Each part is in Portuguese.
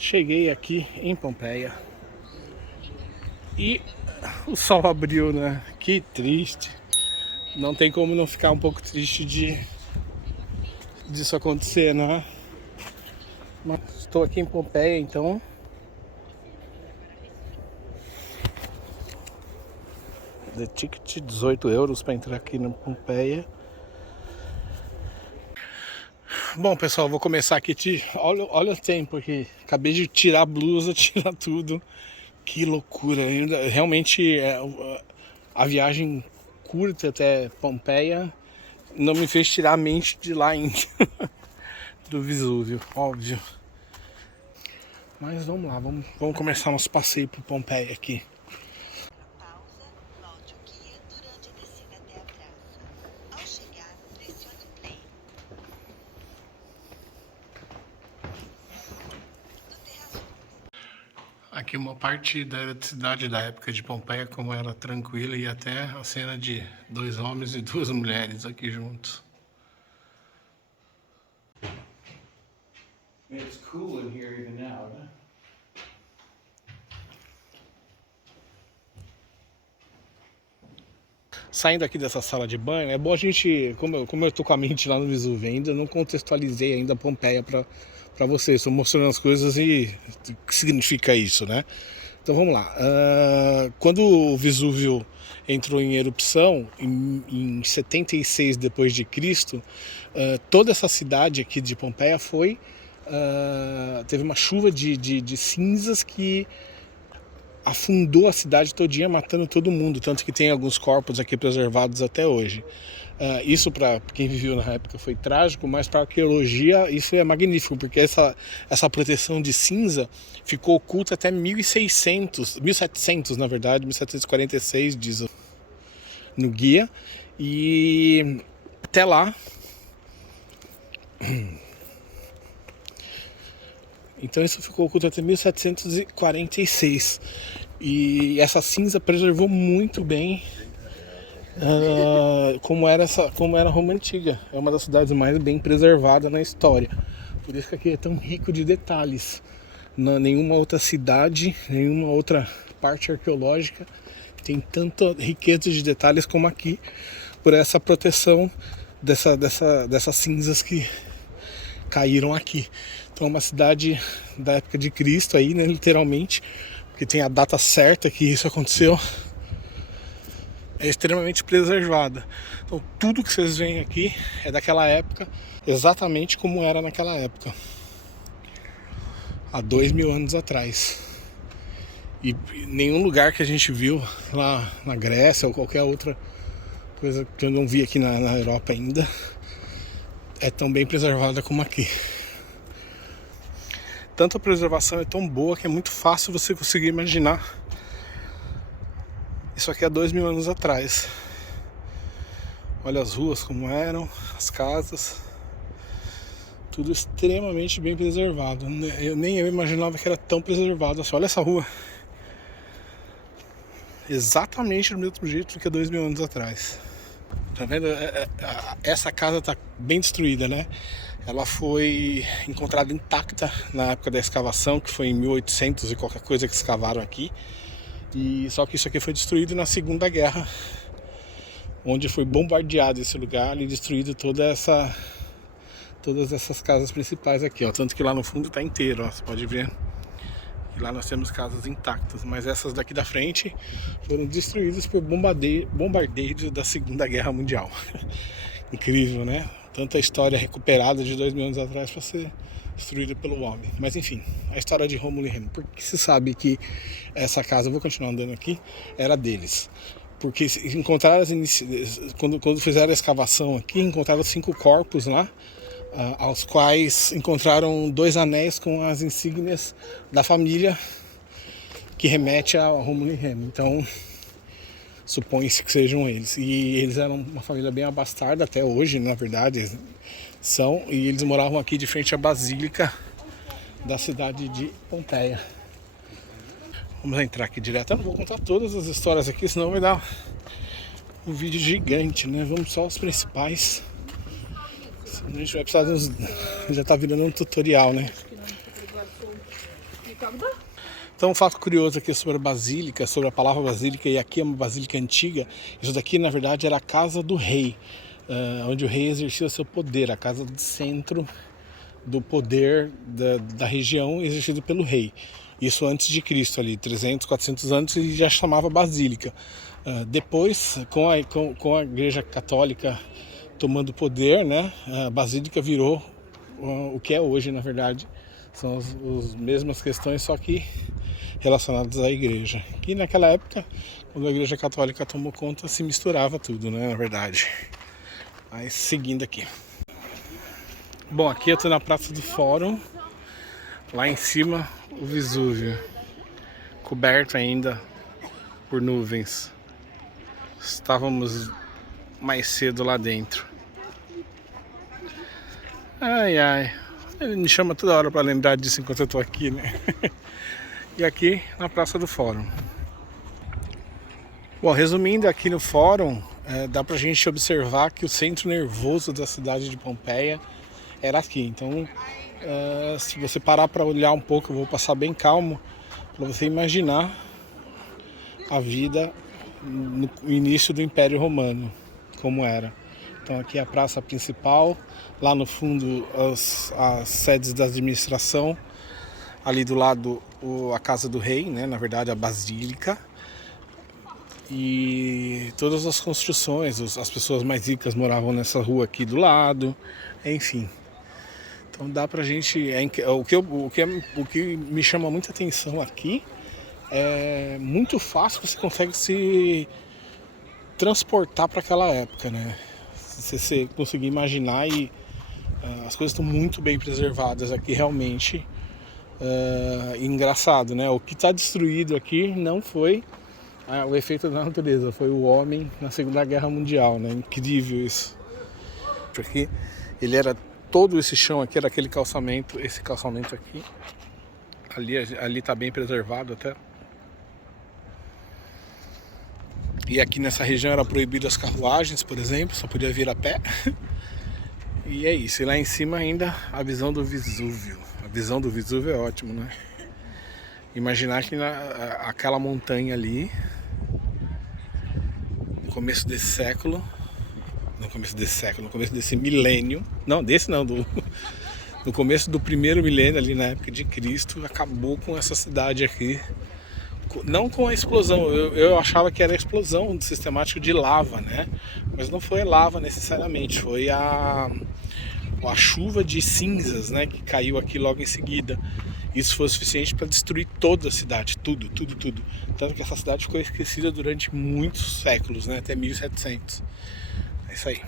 Cheguei aqui em Pompeia e o sol abriu, né? Que triste. Não tem como não ficar um pouco triste disso acontecer, né? Mas estou aqui em Pompeia, então. The ticket, 18 euros para entrar aqui na Pompeia. Bom, pessoal, vou começar aqui. Olha o tempo aqui. Acabei de tirar a blusa, tirar tudo. Que loucura. Realmente, a viagem curta até Pompeia não me fez tirar a mente de lá ainda. Do Vesúvio, óbvio. Mas vamos lá, vamos começar nosso passeio por Pompeia aqui. Pausa, note o guia durante a descida até a praça. Ao chegar, pressione play. No terraço. Aqui uma parte da cidade da época de Pompeia, como era tranquila, e até a cena de 2 homens e 2 mulheres aqui juntos. It's cool in here even now, né? Saindo aqui dessa sala de banho, é bom a gente, como eu tô com a mente lá no Vesúvio ainda, não contextualizei ainda Pompeia para vocês. Estou mostrando as coisas e o que significa isso, né? Então vamos lá. Quando o Vesúvio entrou em erupção, em 76 depois de Cristo, toda essa cidade aqui de Pompeia teve uma chuva de cinzas que afundou a cidade todinha, matando todo mundo, tanto que tem alguns corpos aqui preservados até hoje. Isso para quem viveu na época foi trágico, mas para a arqueologia isso é magnífico, porque essa proteção de cinza ficou oculta até 1700 na verdade, 1746 diz no guia, e até lá. Então isso ficou oculto até 1746. E essa cinza preservou muito bem como era Roma Antiga. É uma das cidades mais bem preservadas na história. Por isso que aqui é tão rico de detalhes. Nenhuma outra cidade, nenhuma outra parte arqueológica tem tanta riqueza de detalhes como aqui, por essa proteção dessas cinzas que caíram aqui. Então é uma cidade da época de Cristo aí, né, literalmente, porque tem a data certa que isso aconteceu. É extremamente preservada. Então tudo que vocês veem aqui é daquela época, exatamente como era naquela época, há 2000 anos atrás. E nenhum lugar que a gente viu lá na Grécia ou qualquer outra coisa que eu não vi aqui na Europa ainda é tão bem preservada como aqui. Tanto a preservação é tão boa que é muito fácil você conseguir imaginar isso aqui há 2000 anos atrás. Olha as ruas como eram, as casas, tudo extremamente bem preservado. Nem eu imaginava que era tão preservado assim. Olha essa rua, exatamente do mesmo jeito que há 2000 anos atrás. Tá vendo? Essa casa tá bem destruída, né? Ela foi encontrada intacta na época da escavação, que foi em 1800 e qualquer coisa que escavaram aqui. E só que isso aqui foi destruído na Segunda Guerra, onde foi bombardeado esse lugar e destruído todas essas casas principais aqui, ó. Tanto que lá no fundo tá inteiro, ó. Você pode ver que lá nós temos casas intactas, mas essas daqui da frente foram destruídas por bombardeios da Segunda Guerra Mundial. Incrível, né? Tanta história recuperada de 2000 anos atrás para ser destruída pelo homem. Mas enfim, a história de Rômulo e Remo. Porque se sabe que essa casa, eu vou continuar andando aqui, era deles. Porque encontraram quando fizeram a escavação aqui, encontraram 5 corpos lá, aos quais encontraram 2 anéis com as insígnias da família que remete a Rômulo e Remo. Então supõe-se que sejam eles. E eles eram uma família bem abastada até hoje, na verdade são, e eles moravam aqui de frente à Basílica da cidade de Pompeia. Vamos entrar aqui direto. Eu não vou contar todas as histórias aqui, senão vai dar um vídeo gigante, né? Vamos só aos principais. A gente vai precisar de uns... Já tá virando um tutorial, né? Então um fato curioso aqui sobre a basílica, sobre a palavra basílica, e aqui é uma basílica antiga. Isso daqui na verdade era a casa do rei, onde o rei exercia o seu poder, a casa de centro do poder da região exercido pelo rei. Isso antes de Cristo, ali 300, 400 anos, e já chamava basílica. Depois, com a Igreja Católica tomando poder, né, a basílica virou o que é hoje, na verdade. São as mesmas questões, só que relacionadas à igreja. Que naquela época, quando a Igreja Católica tomou conta, se misturava tudo, né, na verdade. Mas seguindo aqui. Bom, aqui eu estou na Praça do Fórum. Lá em cima, o Vesúvio, coberto ainda por nuvens. Estávamos mais cedo lá dentro. Ai, ai. Ele me chama toda hora para lembrar disso enquanto eu estou aqui, né? E aqui na Praça do Fórum. Bom, resumindo, aqui no Fórum, dá pra gente observar que o centro nervoso da cidade de Pompeia era aqui. Então, se você parar para olhar um pouco, eu vou passar bem calmo, para você imaginar a vida no início do Império Romano, como era. Então aqui é a praça principal, lá no fundo as sedes da administração, ali do lado a casa do rei, né? Na verdade a basílica, e todas as construções, as pessoas mais ricas moravam nessa rua aqui do lado, enfim. Então dá pra gente, o que me chama muita atenção aqui é muito fácil, você consegue se transportar para aquela época, né? Se você conseguir imaginar, e as coisas estão muito bem preservadas aqui, realmente. Engraçado, né? O que está destruído aqui não foi o efeito da natureza, foi o homem na Segunda Guerra Mundial, né? Incrível isso. Porque ele era todo esse chão aqui, era aquele calçamento, esse calçamento aqui. Ali está bem preservado até. E aqui nessa região era proibido as carruagens, por exemplo, só podia vir a pé. E é isso. E lá em cima ainda a visão do Vesúvio. A visão do Vesúvio é ótimo, né? Imaginar que aquela montanha ali, no começo desse século, no começo desse milênio, no começo do primeiro milênio, ali na época de Cristo, acabou com essa cidade aqui. Não com a explosão, eu achava que era a explosão sistemática de lava, né? Mas não foi lava necessariamente, foi a chuva de cinzas, né, que caiu aqui logo em seguida. Isso foi o suficiente para destruir toda a cidade, tudo. Tanto que essa cidade ficou esquecida durante muitos séculos, né, até 1700. É isso aí.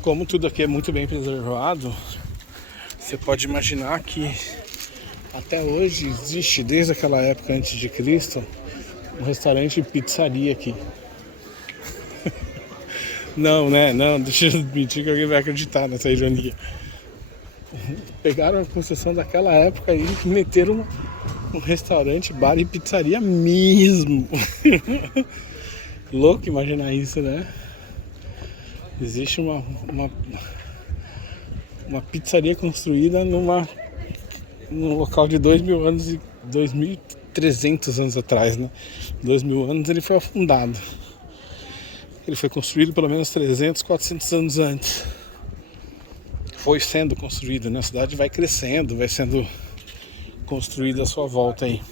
Como tudo aqui é muito bem preservado, você pode imaginar que até hoje existe, desde aquela época antes de Cristo, um restaurante e pizzaria aqui. Não, né? Não, deixa eu mentir que alguém vai acreditar nessa ironia. Pegaram a construção daquela época e meteram um restaurante, bar e pizzaria mesmo. Louco imaginar isso, né? Existe uma pizzaria construída num local de 2.000 anos e 2.300 anos atrás, né? 2.000 anos ele foi afundado. Ele foi construído pelo menos 300, 400 anos antes. Foi sendo construído, né? A cidade vai crescendo, vai sendo construída à sua volta aí.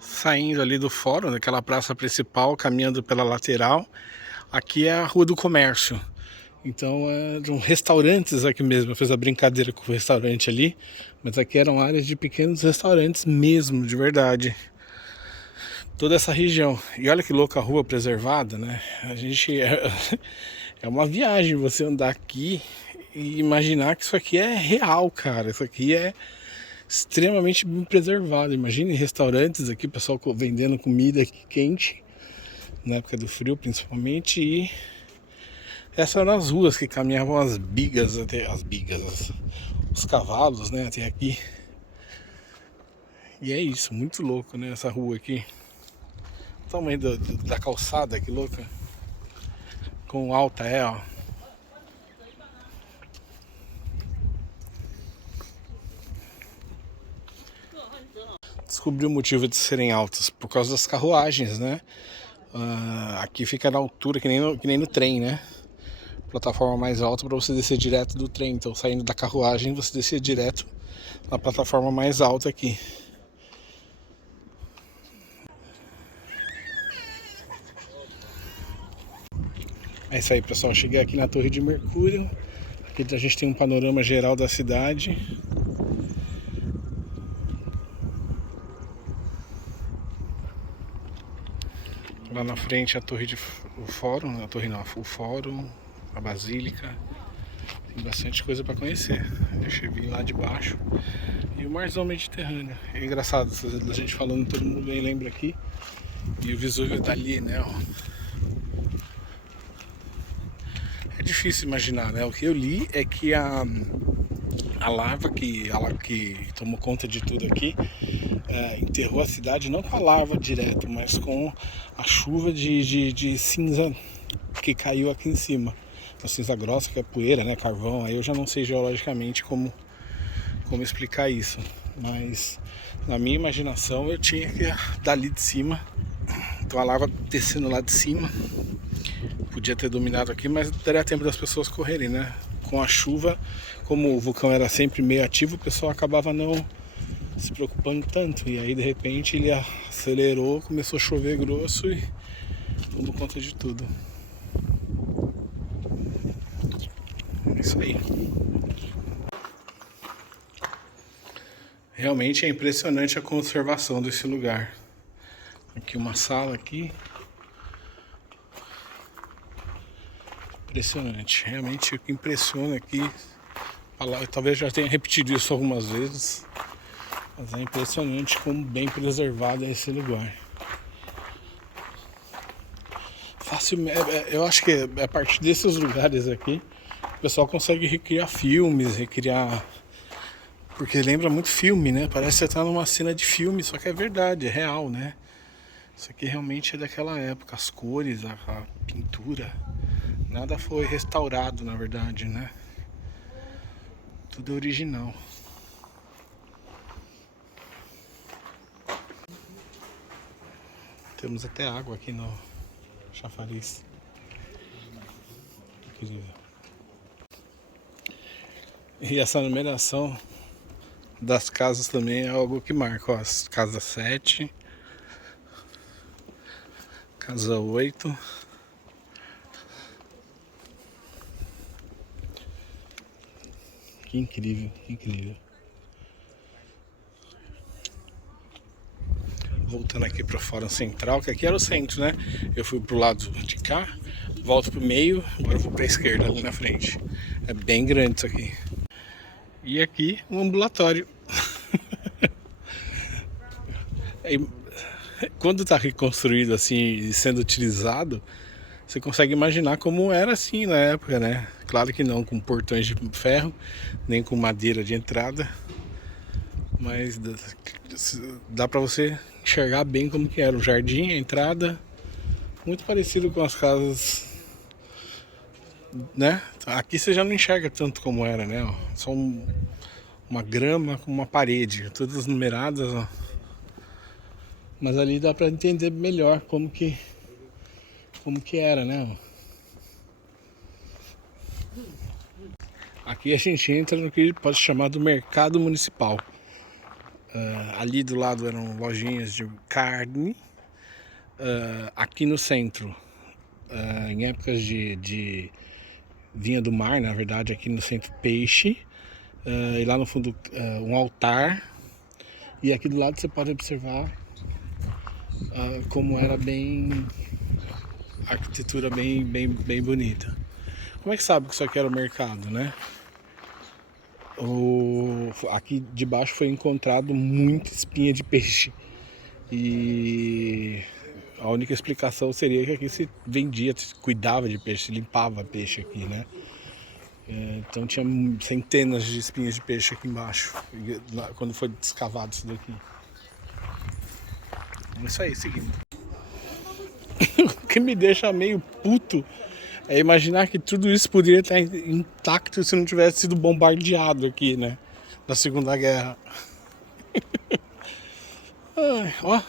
Saindo ali do fórum, daquela praça principal, caminhando pela lateral, aqui é a Rua do Comércio. Então eram restaurantes aqui mesmo. Eu fiz a brincadeira com o restaurante ali, mas aqui eram áreas de pequenos restaurantes mesmo, de verdade. Toda essa região. E olha que louca a rua preservada, né? A gente é uma viagem você andar aqui e imaginar que isso aqui é real, cara. Isso aqui é extremamente bem preservado. Imagine restaurantes aqui, pessoal vendendo comida quente, na época do frio principalmente. E essas eram as ruas que caminhavam as bigas, os cavalos, né, até aqui. E é isso, muito louco, né, essa rua aqui. O tamanho da calçada, que louca. Quão alta é, ó. descobri o motivo de serem altas, por causa das carruagens, né? Aqui fica na altura, que nem no trem, né? Plataforma mais alta para você descer direto do trem. Então, saindo da carruagem, você descia direto na plataforma mais alta aqui. É isso aí, pessoal. Cheguei aqui na Torre de Mercúrio. Aqui a gente tem um panorama geral da cidade. Lá na frente a torre o fórum, o fórum, a basílica. Tem bastante coisa para conhecer. Deixa eu vir lá de baixo. E o marzão Mediterrâneo. É engraçado, a gente falando, todo mundo bem lembra aqui. E o Vesúvio tá ali, né? Ó. É difícil imaginar, né? O que eu li é que a lava que tomou conta de tudo aqui enterrou a cidade não com a lava direto, mas com a chuva de cinza que caiu aqui em cima. A cinza grossa, que é poeira, né? Carvão. Aí eu já não sei geologicamente como explicar isso. Mas na minha imaginação eu tinha que dali de cima. Então a lava descendo lá de cima. Podia ter dominado aqui, mas daria tempo das pessoas correrem, né? Com a chuva, como o vulcão era sempre meio ativo, o pessoal acabava não se preocupando tanto. E aí de repente ele acelerou, começou a chover grosso e tomou conta de tudo. É isso aí. Realmente é impressionante a conservação desse lugar. Aqui uma sala aqui. Impressionante. Realmente o que impressiona aqui, eu talvez já tenha repetido isso algumas vezes, mas é impressionante como bem preservado é esse lugar. Eu acho que a partir desses lugares aqui, o pessoal consegue recriar filmes, porque lembra muito filme, né? Parece que você tá numa cena de filme, só que é verdade, é real, né? Isso aqui realmente é daquela época, as cores, a pintura, nada foi restaurado, na verdade, né? Tudo original. Temos até água aqui no chafariz. Incrível. E essa numeração das casas também é algo que marca. Ó, casa 7, casa 8. Que incrível, que incrível. Voltando aqui para o Fórum Central, que aqui era o centro, né? Eu fui pro lado de cá, volto pro meio, agora eu vou para a esquerda ali na frente. É bem grande isso aqui. E aqui um ambulatório. Quando está reconstruído assim e sendo utilizado, você consegue imaginar como era assim na época, né? Claro que não com portões de ferro, nem com madeira de entrada, mas dá para você enxergar bem como que era o jardim, a entrada, muito parecido com as casas, né? Aqui você já não enxerga tanto como era, né? Ó, só uma grama com uma parede, todas numeradas, ó. Mas ali dá para entender melhor como que era, né? Aqui a gente entra no que pode chamar do mercado municipal. Ali do lado eram lojinhas de carne. Aqui no centro, em épocas de vinha do mar, na verdade, aqui no centro peixe. E lá no fundo um altar. E aqui do lado você pode observar como era a arquitetura bem bonita. Como é que sabe que isso aqui era o mercado, né? Aqui debaixo foi encontrado muita espinha de peixe. E a única explicação seria que aqui se vendia, se cuidava de peixe, se limpava peixe aqui, né? Então tinha centenas de espinhas de peixe aqui embaixo, quando foi escavado isso daqui. É isso aí, seguindo. O que me deixa meio puto é imaginar que tudo isso poderia estar intacto se não tivesse sido bombardeado aqui, né? Na Segunda Guerra. Ai, ó,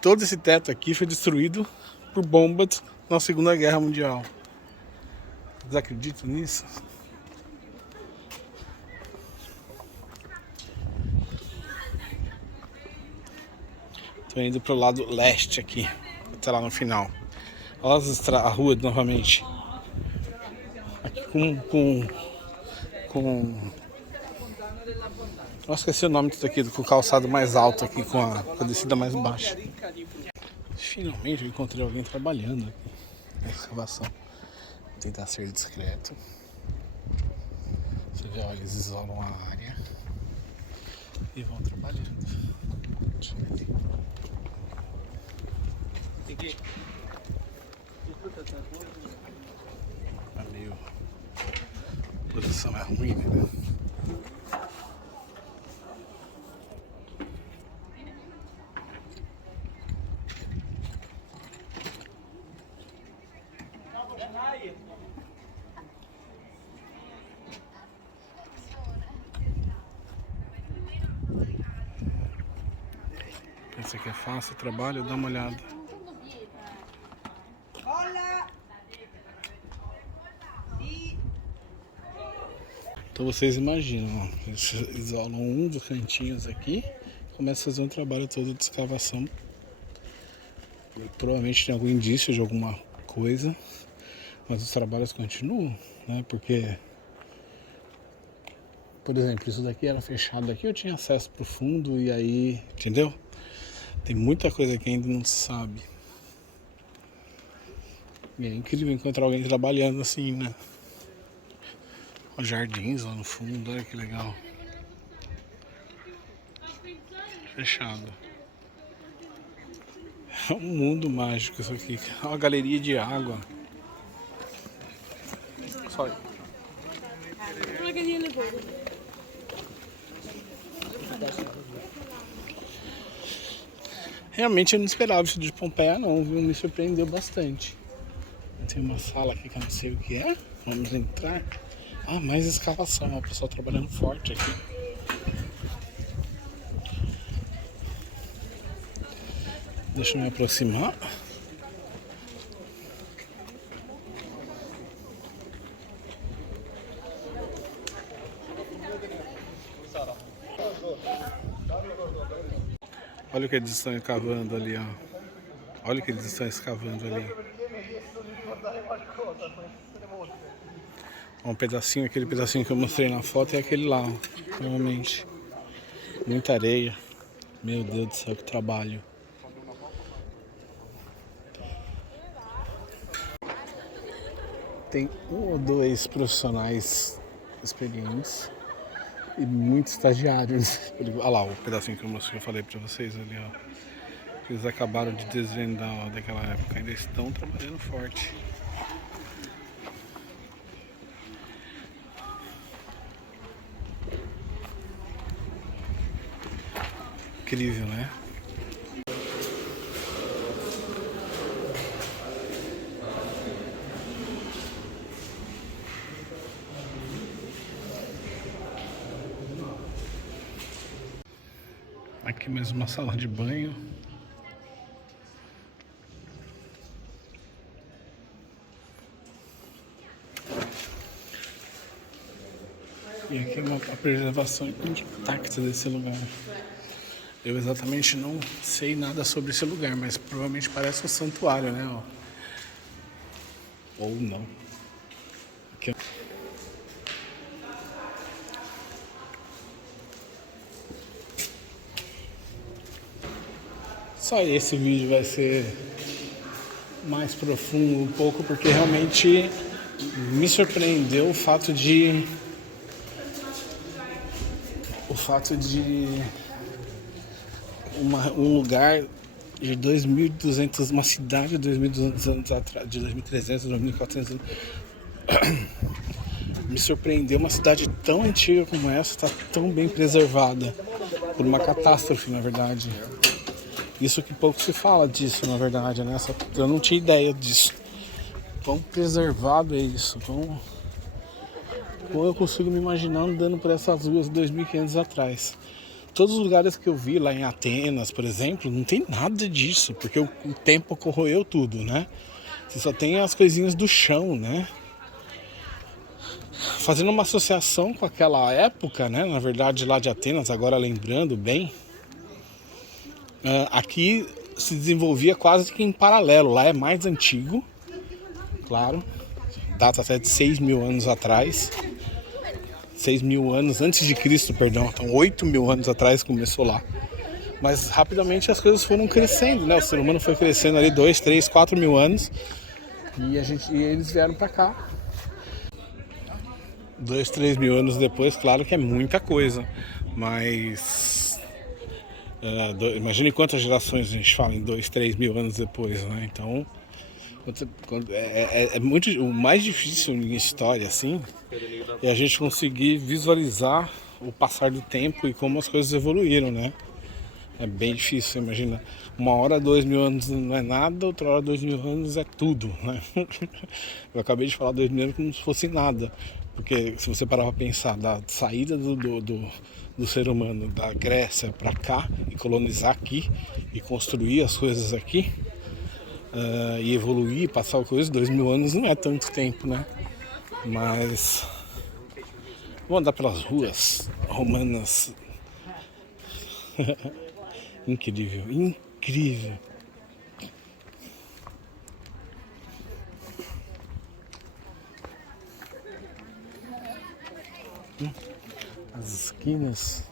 todo esse teto aqui foi destruído por bombas na Segunda Guerra Mundial. Vocês acreditam nisso? Tô indo pro lado leste aqui, até lá no final. Olha a rua novamente. Aqui com... Nossa, esqueci o nome disso aqui, com o calçado mais alto aqui, com a descida mais baixa. Finalmente eu encontrei alguém trabalhando aqui na escavação. Vou tentar ser discreto. Você vê, ó, eles isolam a área e vão trabalhando. Deixa eu ver. Tá meio... A posição é ruim, né? Pensa que é fácil o trabalho? Dá uma olhada. Então vocês imaginam, ó, eles isolam um dos cantinhos aqui, começam a fazer um trabalho todo de escavação. Provavelmente tem algum indício de alguma coisa, mas os trabalhos continuam, né? Porque, por exemplo, isso daqui era fechado aqui, eu tinha acesso pro fundo e aí, entendeu? Tem muita coisa que ainda não se sabe. E é incrível encontrar alguém trabalhando assim, né? Os jardins lá no fundo, olha que legal. Fechado. É um mundo mágico isso aqui. É uma galeria de água. Só aí. Realmente eu não esperava isso de Pompeia não, viu? Me surpreendeu bastante. Tem uma sala aqui que eu não sei o que é. Vamos entrar. Ah, mais escavação, o pessoal trabalhando forte aqui. Deixa eu me aproximar. Olha o que eles estão escavando ali, ó. Olha o que eles estão escavando ali. Um pedacinho, aquele pedacinho que eu mostrei na foto é aquele lá, ó, provavelmente. Muita areia. Meu Deus do céu, que trabalho. Tem um ou dois profissionais experientes e muitos estagiários. Olha lá o pedacinho que eu falei pra vocês ali, ó. Eles acabaram de desvendar, ó, daquela época. Ainda estão trabalhando forte. Incrível, né? Aqui mais uma sala de banho. E aqui a preservação intacta desse lugar. Eu exatamente não sei nada sobre esse lugar, mas provavelmente parece um santuário, né? Ó. Ou não. Aqui. Só esse vídeo vai ser mais profundo um pouco, porque realmente me surpreendeu o fato de um lugar de 2.200, uma cidade de 2.200 anos atrás, de 2.300, 2.400 anos. Me surpreendeu uma cidade tão antiga como essa estar tão bem preservada por uma catástrofe, na verdade. Isso que pouco se fala disso, na verdade, né? Eu não tinha ideia disso. Quão preservado é isso? Como eu consigo me imaginar andando por essas ruas 2.500 atrás. Todos os lugares que eu vi lá em Atenas, por exemplo, não tem nada disso, porque o tempo corroeu tudo, né? Você só tem as coisinhas do chão, né? Fazendo uma associação com aquela época, né? Na verdade, lá de Atenas, agora lembrando bem, aqui se desenvolvia quase que em paralelo. Lá é mais antigo, claro, data até de 6.000 anos atrás. 6.000 anos antes de Cristo, perdão. Então 8.000 anos atrás começou lá. Mas rapidamente as coisas foram crescendo, né? O ser humano foi crescendo ali 2, 3, 4.000 anos. E eles vieram pra cá. 2, 3.000 anos depois, claro que é muita coisa. Mas imagine quantas gerações a gente fala em 2, 3.000 anos depois, né? Então é muito o mais difícil em história, assim, é a gente conseguir visualizar o passar do tempo e como as coisas evoluíram, né? É bem difícil, imagina. 1 hora, 2.000 anos não é nada, outra hora, 2.000 anos é tudo, né? Eu acabei de falar 2.000 anos como se fosse nada. Porque se você parar para pensar da saída do ser humano da Grécia para cá e colonizar aqui e construir as coisas aqui e evoluir, passar coisas, 2.000 anos não é tanto tempo, né? Mas vou andar pelas ruas romanas. Incrível, incrível. As esquinas.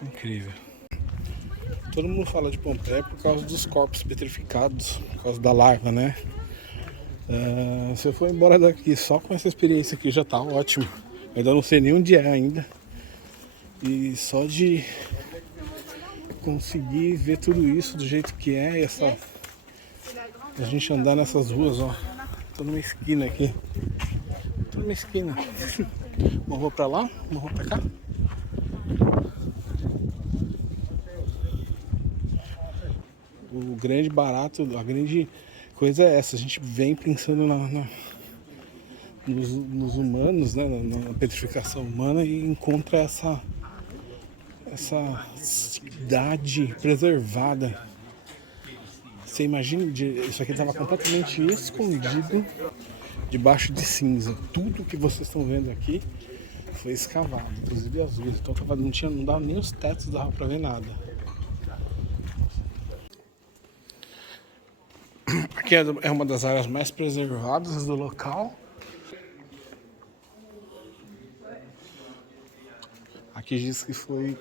Incrível. Todo mundo fala de Pompeia por causa dos corpos petrificados, por causa da lava, né? Se eu for embora daqui só com essa experiência aqui já tá ótimo. Eu ainda não sei nem onde é ainda. E só de conseguir ver tudo isso do jeito que é, a gente andar nessas ruas, ó. Tô numa esquina aqui. Tô numa esquina. Uma rua pra lá, uma rua pra cá. O grande barato, a grande coisa é essa. A gente vem pensando nos humanos, né, na petrificação humana e encontra essa cidade preservada. Você imagina, isso aqui estava completamente escondido debaixo de cinza. Tudo que vocês estão vendo aqui foi escavado, inclusive as ruas. Então não dava nem os tetos, dava para ver nada. Aqui é uma das áreas mais preservadas do local. Aqui diz que foi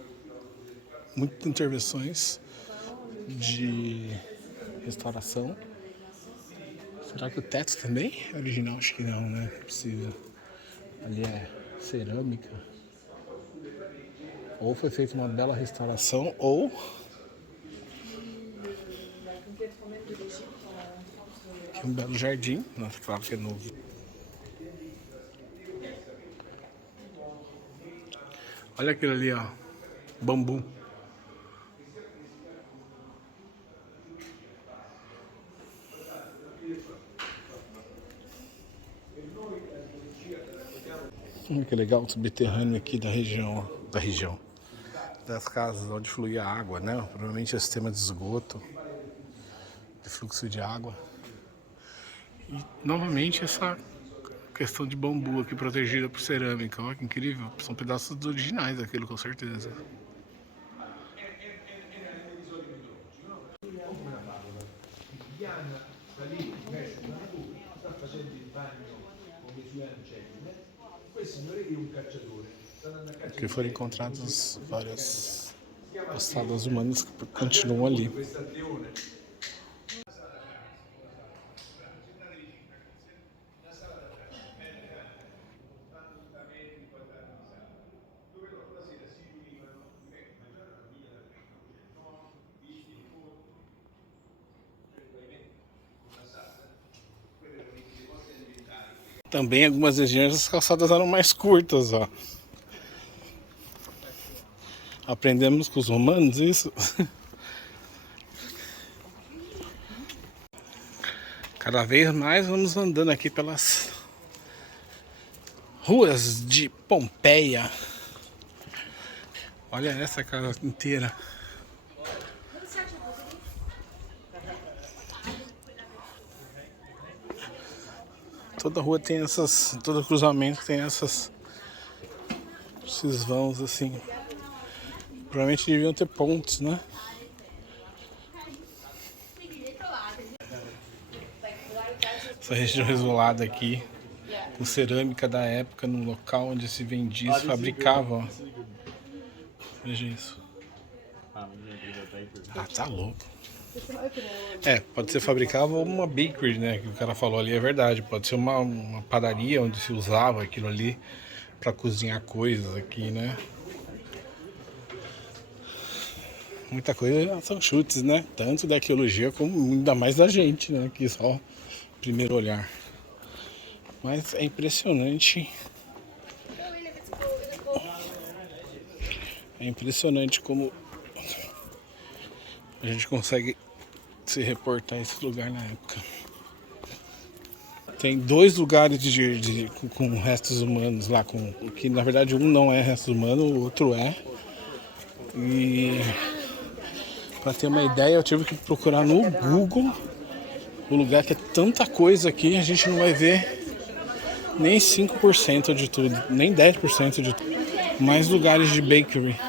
muitas intervenções de restauração. Será que o teto também é original? Acho que não, né? Não é possível. Ali é cerâmica. Ou foi feita uma bela restauração, ou aqui um belo jardim. Nossa, claro que é novo. Olha aquele ali, ó. Bambu. Que legal o subterrâneo aqui da região. Das casas onde fluía a água, né? Provavelmente é o sistema de esgoto, de fluxo de água. E novamente essa questão de bambu aqui protegida por cerâmica. Olha que incrível. São pedaços originais daquilo, com certeza. Aqui foram encontradas várias ossadas humanas que continuam ali. Também em algumas regiões as calçadas eram mais curtas, ó. Aprendemos com os romanos isso. Cada vez mais vamos andando aqui pelas Ruas de Pompeia. Olha essa casa inteira. Toda rua tem essas, todo cruzamento tem esses vãos assim. Provavelmente deviam ter pontes, né? Essa região isolada aqui, com cerâmica da época, no local onde se vendia, se fabricava. Ó. Veja isso. Ah, tá louco. Pode ser fabricava uma bakery, né? Que o cara falou ali, é verdade. Pode ser uma padaria onde se usava aquilo ali para cozinhar coisas aqui, né? Muita coisa são chutes, né? Tanto da arqueologia como ainda mais da gente, né? Que só primeiro olhar. Mas é impressionante. É impressionante como a gente consegue se reportar esse lugar na época. Tem 2 lugares com restos humanos lá, que na verdade um não é resto humano, o outro é. E para ter uma ideia, eu tive que procurar no Google o lugar que é tanta coisa aqui, a gente não vai ver nem 5% de tudo, nem 10% de tudo. Mais lugares de bakery.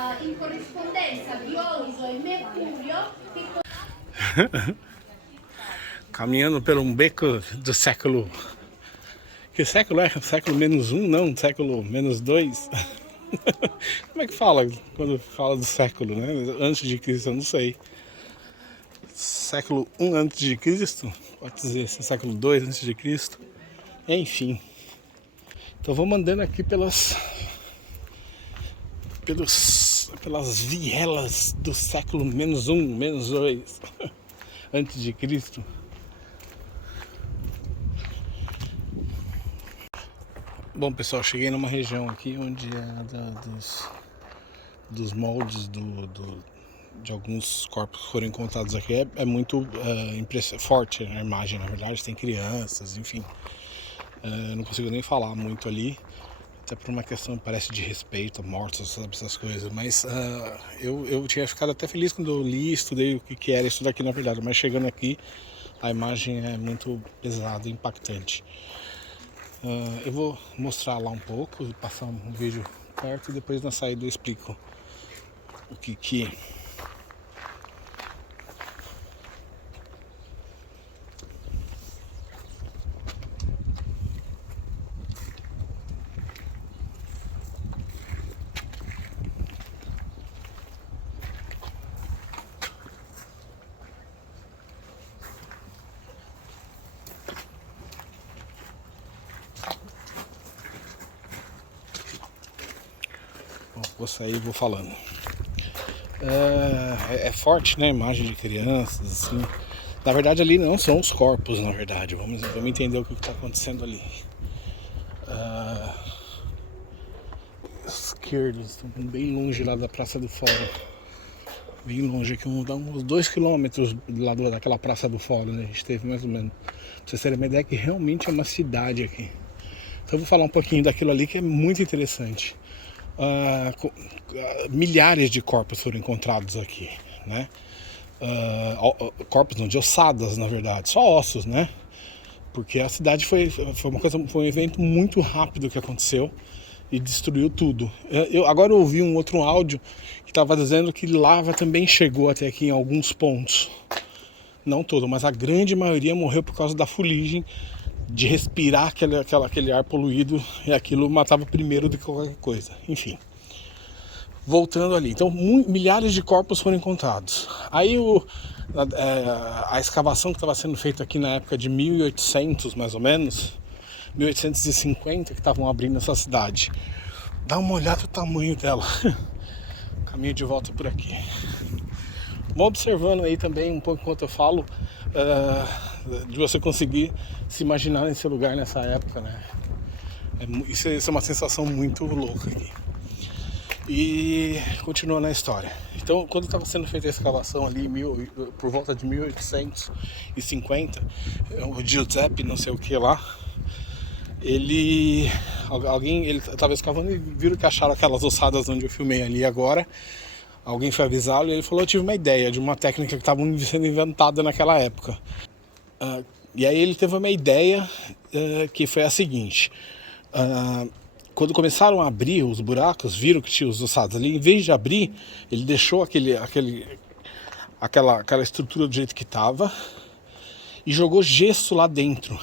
Caminhando por um beco do século... Que século é? Século -1? Não, século -2? Como é que fala quando fala do século, né? Antes de Cristo, eu não sei. Século 1 antes de Cristo? Pode dizer, século 2 antes de Cristo? Enfim. Então vamos andando aqui pelas vielas do século -1, -2 antes de Cristo. Bom, pessoal, cheguei numa região aqui onde dos moldes de alguns corpos que foram encontrados aqui é muito forte a imagem, na verdade, tem crianças, enfim. Não consigo nem falar muito ali, até por uma questão, parece, de respeito a mortos, sabe, essas coisas. Mas eu tinha ficado até feliz quando eu li e estudei o que era isso daqui, na verdade. Mas chegando aqui, a imagem é muito pesada e impactante. Eu vou mostrar lá um pouco, passar um vídeo perto e depois na saída eu explico o que é. Vou sair e vou falando. É forte, né? A imagem de crianças, assim. Na verdade, ali não são os corpos, na verdade. Vamos entender o que está acontecendo ali. Esquerdos, bem longe lá da Praça do Fórum. Bem longe aqui, uns 2 quilômetros do lado daquela Praça do Fórum, né? A gente teve mais ou menos. Pra vocês terem uma ideia que realmente é uma cidade aqui. Então eu vou falar um pouquinho daquilo ali que é muito interessante. Milhares de corpos foram encontrados aqui, né? Corpos não, de ossadas, na verdade, só ossos, né? Porque a cidade foi um evento muito rápido que aconteceu e destruiu tudo. Agora eu ouvi um outro áudio que estava dizendo que lava também chegou até aqui em alguns pontos, não todo, mas a grande maioria morreu por causa da fuligem, de respirar aquele ar poluído, e aquilo matava primeiro do que qualquer coisa. Enfim, voltando ali, então milhares de corpos foram encontrados. Aí a escavação que estava sendo feita aqui na época de 1800 mais ou menos, 1850, que estavam abrindo essa cidade, dá uma olhada no tamanho dela. Caminho de volta por aqui. Vou observando aí também um pouco enquanto eu falo, de você conseguir se imaginar nesse lugar nessa época, né? Isso é uma sensação muito louca aqui. E continuando a história. Então, quando estava sendo feita a escavação ali, por volta de 1850, o Giuseppe, não sei o que lá, ele, Alguém, ele tava escavando e viram que acharam aquelas ossadas onde eu filmei ali agora. Alguém foi avisá-lo e ele falou: eu tive uma ideia de uma técnica que estava sendo inventada naquela época. E aí ele teve uma ideia que foi a seguinte: quando começaram a abrir os buracos, viram que tinha os ossados ali, em vez de abrir, ele deixou aquela estrutura do jeito que estava e jogou gesso lá dentro.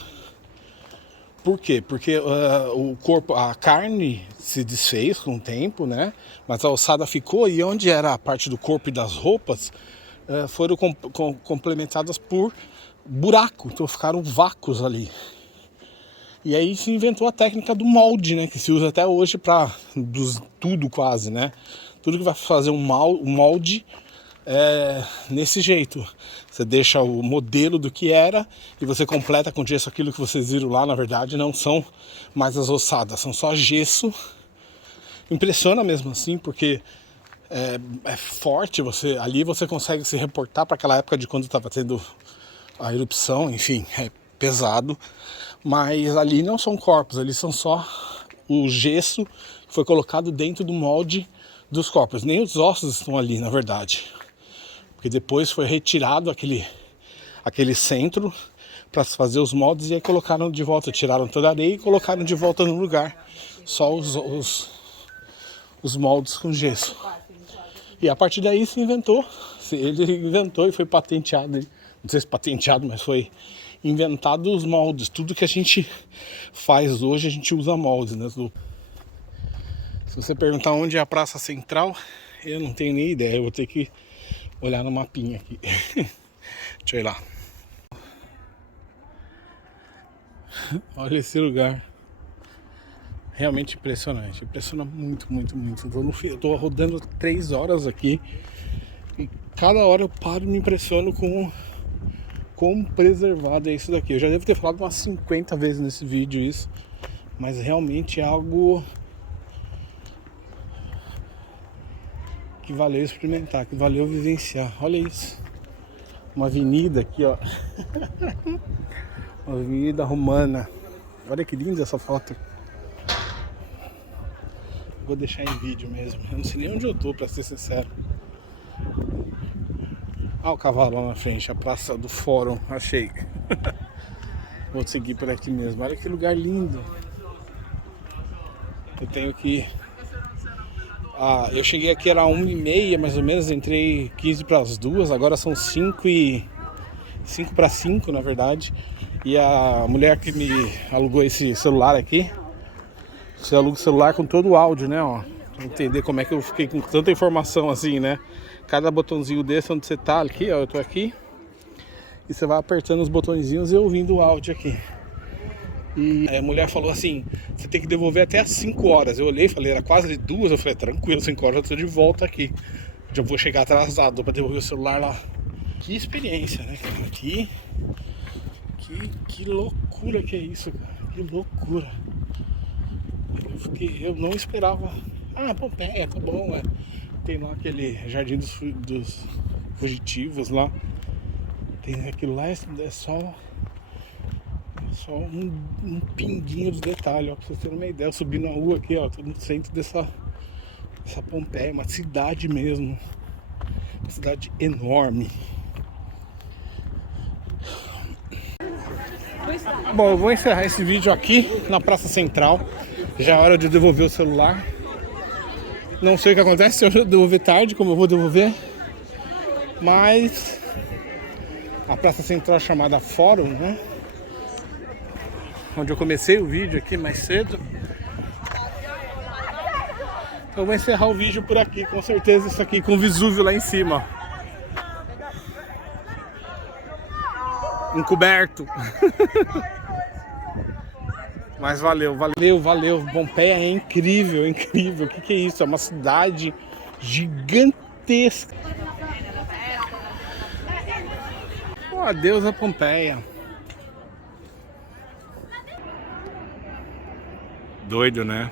Por quê? Porque o corpo, a carne se desfez com o tempo, né? Mas a ossada ficou, e onde era a parte do corpo e das roupas foram complementadas por buraco, então ficaram vácuos ali. E aí se inventou a técnica do molde, né? Que se usa até hoje para tudo quase, né? Tudo que vai fazer um molde nesse jeito. Você deixa o modelo do que era e você completa com gesso aquilo que vocês viram lá. Na verdade não são mais as ossadas, são só gesso. Impressiona mesmo assim, porque é forte. Ali você consegue se reportar para aquela época de quando estava tendo a erupção. Enfim, é pesado, mas ali não são corpos, ali são só o gesso que foi colocado dentro do molde dos corpos. Nem os ossos estão ali, na verdade, porque depois foi retirado aquele centro para fazer os moldes, e aí colocaram de volta, tiraram toda a areia e colocaram de volta no lugar só os moldes com gesso. E a partir daí ele inventou e foi patenteado, não sei se patenteado, mas foi inventado os moldes. Tudo que a gente faz hoje a gente usa moldes, né? Se você perguntar onde é a Praça Central, eu não tenho nem ideia, eu vou ter que olhar no mapinha aqui. Deixa eu ir lá. Olha esse lugar. Realmente impressionante. Impressiona muito, muito, muito. Eu tô rodando 3 horas aqui e cada hora eu paro e me impressiono com como preservado é isso daqui. Eu já devo ter falado umas 50 vezes nesse vídeo isso, mas realmente é algo que valeu experimentar, que valeu vivenciar. Olha isso. Uma avenida aqui, ó. Uma avenida romana. Olha que linda essa foto. Vou deixar em vídeo mesmo. Eu não sei nem onde eu tô, pra ser sincero. Olha o cavalo lá na frente, a Praça do Fórum. Achei. Vou seguir por aqui mesmo. Olha que lugar lindo. Eu tenho que... eu cheguei aqui, era 1h30 mais ou menos, entrei 15 para as 2, agora são 5 para 5 na verdade. E a mulher que me alugou esse celular aqui, você aluga o celular com todo o áudio, né, ó, pra entender como é que eu fiquei com tanta informação assim, né. Cada botãozinho desse onde você tá aqui, ó, eu tô aqui, e você vai apertando os botõezinhos e ouvindo o áudio aqui. E a mulher falou assim: você tem que devolver até às 5 horas. Eu olhei e falei, era quase 2. Eu falei, tranquilo, 5 horas eu tô de volta aqui. Já vou chegar atrasado pra devolver o celular lá. Que experiência, né, cara? Que loucura que é isso, cara. Que loucura. Eu não esperava. Pompeia, tá bom, tem lá aquele jardim dos fugitivos lá. Tem aquilo lá, é só um pinguinho dos detalhes, ó, pra vocês terem uma ideia. Eu subi na rua aqui, ó, tô no centro dessa Pompeia, uma cidade mesmo, uma cidade enorme. Bom, eu vou encerrar esse vídeo aqui na Praça Central. Já é hora de devolver o celular. Não sei o que acontece se eu devolver tarde, como eu vou devolver, mas a Praça Central é chamada Fórum, né? Onde eu comecei o vídeo aqui mais cedo. Então eu vou encerrar o vídeo por aqui, com certeza isso aqui com o Vesúvio lá em cima. Encoberto. Mas valeu. Pompeia é incrível, incrível. O que é isso? É uma cidade gigantesca. Adeus a Pompeia. Doido, né?